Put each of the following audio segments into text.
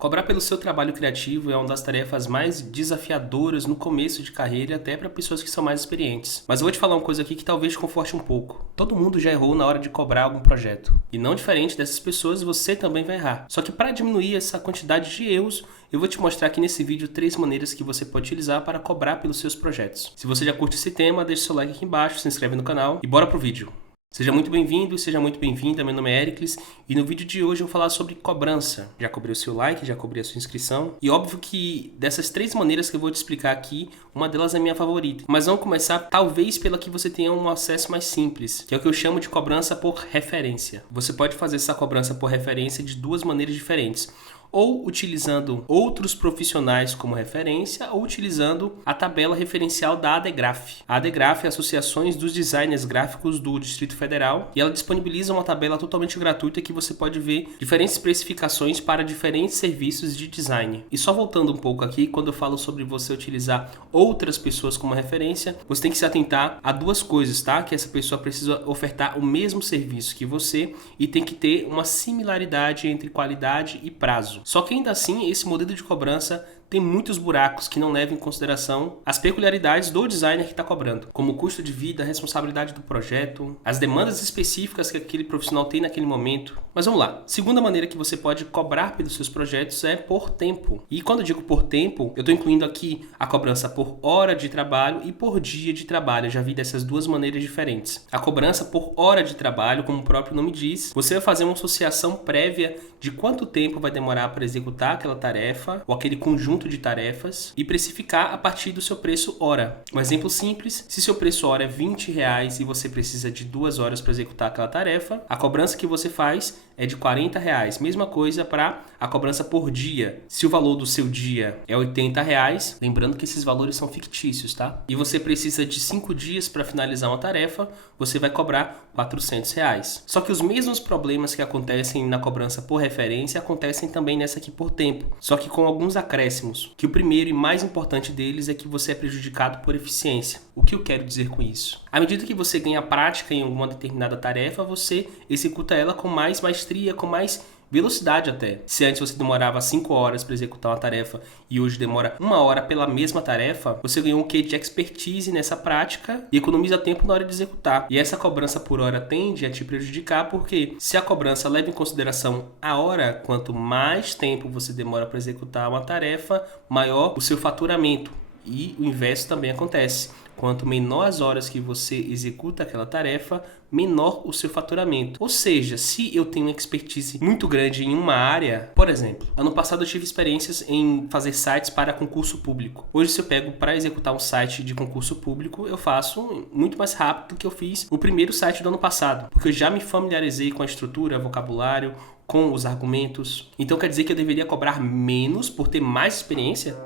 Cobrar pelo seu trabalho criativo é uma das tarefas mais desafiadoras no começo de carreira, até para pessoas que são mais experientes. Mas eu vou te falar uma coisa aqui que talvez te conforte um pouco. Todo mundo já errou na hora de cobrar algum projeto. E não diferente dessas pessoas, você também vai errar. Só que para diminuir essa quantidade de erros, eu vou te mostrar aqui nesse vídeo 3 maneiras que você pode utilizar para cobrar pelos seus projetos. Se você já curte esse tema, deixa seu like aqui embaixo, se inscreve no canal e bora pro vídeo. Seja muito bem-vindo e seja muito bem-vinda, meu nome é Ericles e no vídeo de hoje eu vou falar sobre cobrança. Já cobrei o seu like, já cobrei a sua inscrição e óbvio que dessas 3 maneiras que eu vou te explicar aqui, uma delas é minha favorita. Mas vamos começar talvez pela que você tenha um acesso mais simples, que é o que eu chamo de cobrança por referência. Você pode fazer essa cobrança por referência de 2 maneiras diferentes. Ou utilizando outros profissionais como referência, ou utilizando a tabela referencial da ADGRAF. A ADGRAF é a Associações dos Designers Gráficos do Distrito Federal e ela disponibiliza uma tabela totalmente gratuita que você pode ver diferentes especificações para diferentes serviços de design. E só voltando um pouco aqui, quando eu falo sobre você utilizar outras pessoas como referência, você tem que se atentar a 2 coisas, tá? Que essa pessoa precisa ofertar o mesmo serviço que você e tem que ter uma similaridade entre qualidade e prazo. Só que ainda assim, esse modelo de cobrança tem muitos buracos que não levam em consideração as peculiaridades do designer que está cobrando, como o custo de vida, a responsabilidade do projeto, as demandas específicas que aquele profissional tem naquele momento. Mas vamos lá. Segunda maneira que você pode cobrar pelos seus projetos é por tempo. E quando eu digo por tempo, eu estou incluindo aqui a cobrança por hora de trabalho e por dia de trabalho. Eu já vi dessas 2 maneiras diferentes. A cobrança por hora de trabalho, como o próprio nome diz, você vai fazer uma associação prévia de quanto tempo vai demorar para executar aquela tarefa ou aquele conjunto de tarefas e precificar a partir do seu preço hora. Um exemplo simples, se seu preço hora é R$20 e você precisa de 2 horas para executar aquela tarefa, a cobrança que você faz é de R$40. Mesma coisa para a cobrança por dia. Se o valor do seu dia é R$80, lembrando que esses valores são fictícios, tá? E você precisa de 5 dias para finalizar uma tarefa, você vai cobrar R$400. Só que os mesmos problemas que acontecem na cobrança por referência acontecem também nessa aqui por tempo, só que com alguns acréscimos, que o primeiro e mais importante deles é que você é prejudicado por eficiência. O que eu quero dizer com isso? À medida que você ganha prática em alguma determinada tarefa, você executa ela com mais maestria, com mais velocidade até. Se antes você demorava 5 horas para executar uma tarefa e hoje demora 1 hora pela mesma tarefa, você ganhou um quê de expertise nessa prática e economiza tempo na hora de executar. E essa cobrança por hora tende a te prejudicar porque se a cobrança leva em consideração a hora, quanto mais tempo você demora para executar uma tarefa, maior o seu faturamento. E o inverso também acontece. Quanto menor as horas que você executa aquela tarefa, menor o seu faturamento. Ou seja, se eu tenho uma expertise muito grande em uma área, por exemplo, ano passado eu tive experiências em fazer sites para concurso público. Hoje, se eu pego para executar um site de concurso público, eu faço muito mais rápido do que eu fiz o primeiro site do ano passado, porque eu já me familiarizei com a estrutura, vocabulário, com os argumentos. Então quer dizer que eu deveria cobrar menos por ter mais experiência?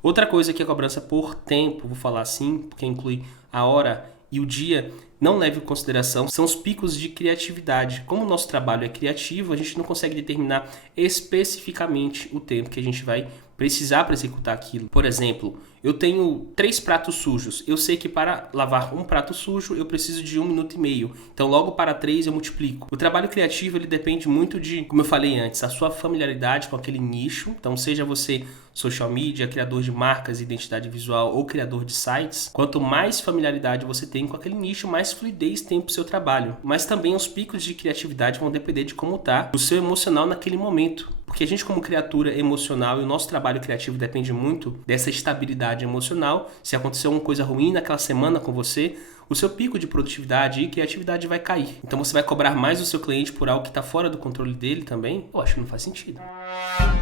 Outra coisa que é a cobrança por tempo, vou falar assim, porque inclui a hora e o dia, não leva em consideração, são os picos de criatividade. Como o nosso trabalho é criativo, a gente não consegue determinar especificamente o tempo que a gente vai precisar para executar aquilo. Por exemplo, eu tenho 3 pratos sujos. Eu sei que para lavar um prato sujo eu preciso de 1 minuto e meio. Então logo para 3 eu multiplico. O trabalho criativo ele depende muito de, como eu falei antes, a sua familiaridade com aquele nicho. Então seja você social media, criador de marcas, identidade visual ou criador de sites, quanto mais familiaridade você tem com aquele nicho, mais fluidez tem para o seu trabalho. Mas também os picos de criatividade vão depender de como está o seu emocional naquele momento. Porque a gente como criatura emocional e o nosso trabalho criativo depende muito dessa estabilidade emocional. Se acontecer alguma coisa ruim naquela semana com você, o seu pico de produtividade e criatividade vai cair. Então você vai cobrar mais do seu cliente por algo que está fora do controle dele também? Eu acho que não faz sentido.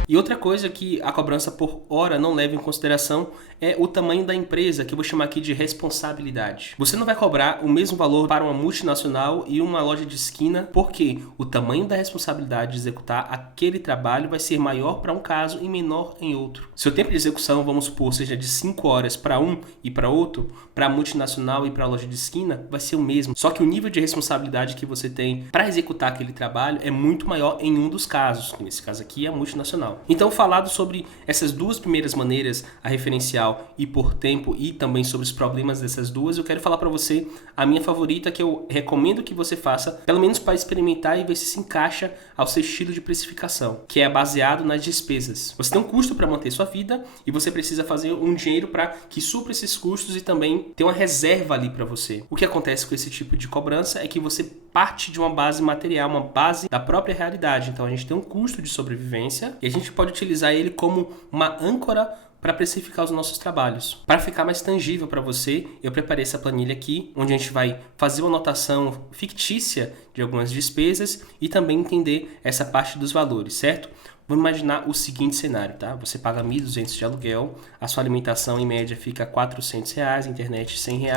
E outra coisa que a cobrança por hora não leva em consideração é o tamanho da empresa, que eu vou chamar aqui de responsabilidade. Você não vai cobrar o mesmo valor para uma multinacional e uma loja de esquina, porque o tamanho da responsabilidade de executar aquele trabalho vai ser maior para um caso e menor em outro. Seu tempo de execução, vamos supor, seja de 5 horas para um e para outro, para a multinacional e para a loja de esquina, vai ser o mesmo. Só que o nível de responsabilidade que você tem para executar aquele trabalho é muito maior em um dos casos. Nesse caso aqui, a multinacional. Então, falado sobre essas duas primeiras maneiras, a referencial e por tempo, e também sobre os problemas dessas duas, eu quero falar para você a minha favorita, que eu recomendo que você faça, pelo menos para experimentar e ver se encaixa ao seu estilo de precificação, que é baseado nas despesas. Você tem um custo para manter sua vida e você precisa fazer um dinheiro para que supra esses custos e também ter uma reserva ali para você. O que acontece com esse tipo de cobrança é que você parte de uma base material, uma base da própria realidade. Então a gente tem um custo de sobrevivência e a gente pode utilizar ele como uma âncora para precificar os nossos trabalhos. Para ficar mais tangível para você, eu preparei essa planilha aqui, onde a gente vai fazer uma anotação fictícia de algumas despesas e também entender essa parte dos valores, certo? Vamos imaginar o seguinte cenário, tá? Você paga R$ 1.200 de aluguel, a sua alimentação em média fica R$ 400, internet R$ 100,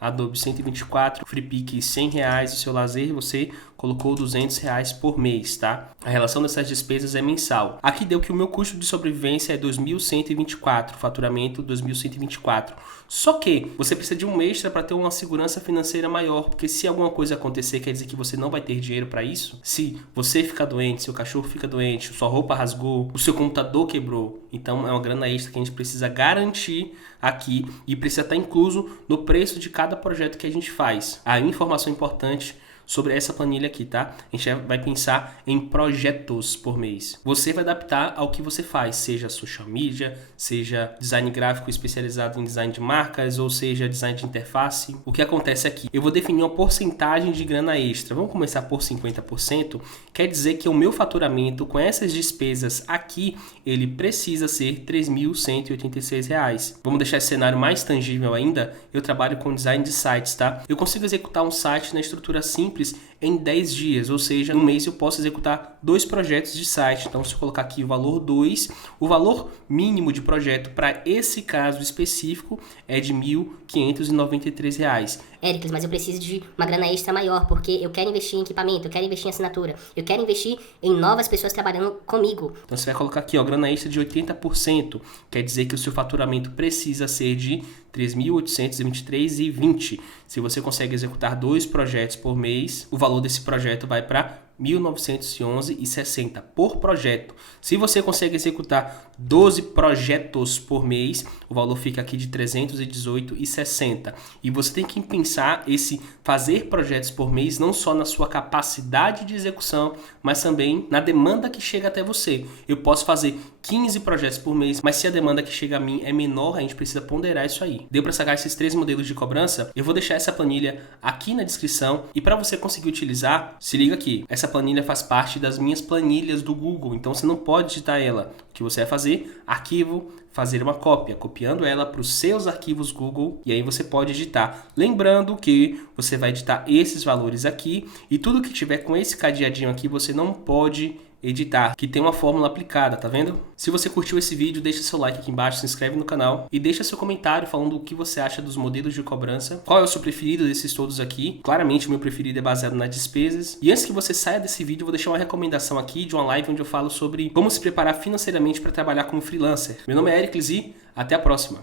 Adobe 124, FreePic R$ 100, o seu lazer você colocou R$ 200 por mês, tá? A relação dessas despesas é mensal. Aqui deu que o meu custo de sobrevivência é 2.124, faturamento 2.124. Só que você precisa de um extra para ter uma segurança financeira maior, porque se alguma coisa acontecer, quer dizer que você não vai ter dinheiro para isso. Se você ficar doente, seu cachorro fica doente, sua roupa rasgou, o seu computador quebrou, então é uma grana extra que a gente precisa garantir aqui e precisa estar incluso no preço de cada projeto que a gente faz. A informação importante sobre essa planilha aqui, tá? A gente vai pensar em projetos por mês. Você vai adaptar ao que você faz, seja social media, seja design gráfico especializado em design de marcas, ou seja design de interface. O que acontece aqui? Eu vou definir uma porcentagem de grana extra. Vamos começar por 50%. Quer dizer que o meu faturamento com essas despesas aqui, ele precisa ser R$ 3.186. Vamos deixar esse cenário mais tangível ainda. Eu trabalho com design de sites, tá? Eu consigo executar um site na estrutura simples em 10 dias, ou seja, no mês eu posso executar 2 projetos de site. Então, se eu colocar aqui o valor 2, o valor mínimo de projeto para esse caso específico é de R$ 1.593. Éricles, mas eu preciso de uma grana extra maior, porque eu quero investir em equipamento, eu quero investir em assinatura, eu quero investir em novas pessoas trabalhando comigo. Então você vai colocar aqui, ó, grana extra de 80%, quer dizer que o seu faturamento precisa ser de R$ 3.823,20. Se você consegue executar 2 projetos por mês, o valor desse projeto vai para R$ 1.911,60 por projeto. Se você consegue executar 12 projetos por mês, o valor fica aqui de R$ 318,60. E você tem que pensar esse fazer projetos por mês não só na sua capacidade de execução, mas também na demanda que chega até você. Eu posso fazer 15 projetos por mês, mas se a demanda que chega a mim é menor, a gente precisa ponderar isso aí. Deu para sacar esses 3 modelos de cobrança? Eu vou deixar essa planilha aqui na descrição e para você conseguir utilizar, se liga aqui. Essa planilha faz parte das minhas planilhas do Google, então você não pode digitar ela. O que você vai fazer? Arquivo, fazer uma cópia, copiando ela para os seus arquivos Google e aí você pode editar. Lembrando que você vai editar esses valores aqui e tudo que tiver com esse cadeadinho aqui você não pode editar, que tem uma fórmula aplicada, tá vendo? Se você curtiu esse vídeo, deixa seu like aqui embaixo, se inscreve no canal e deixa seu comentário falando o que você acha dos modelos de cobrança, qual é o seu preferido desses todos aqui. Claramente o meu preferido é baseado nas despesas. E antes que você saia desse vídeo, eu vou deixar uma recomendação aqui de uma live onde eu falo sobre como se preparar financeiramente para trabalhar como freelancer. Meu nome é Éricles e até a próxima!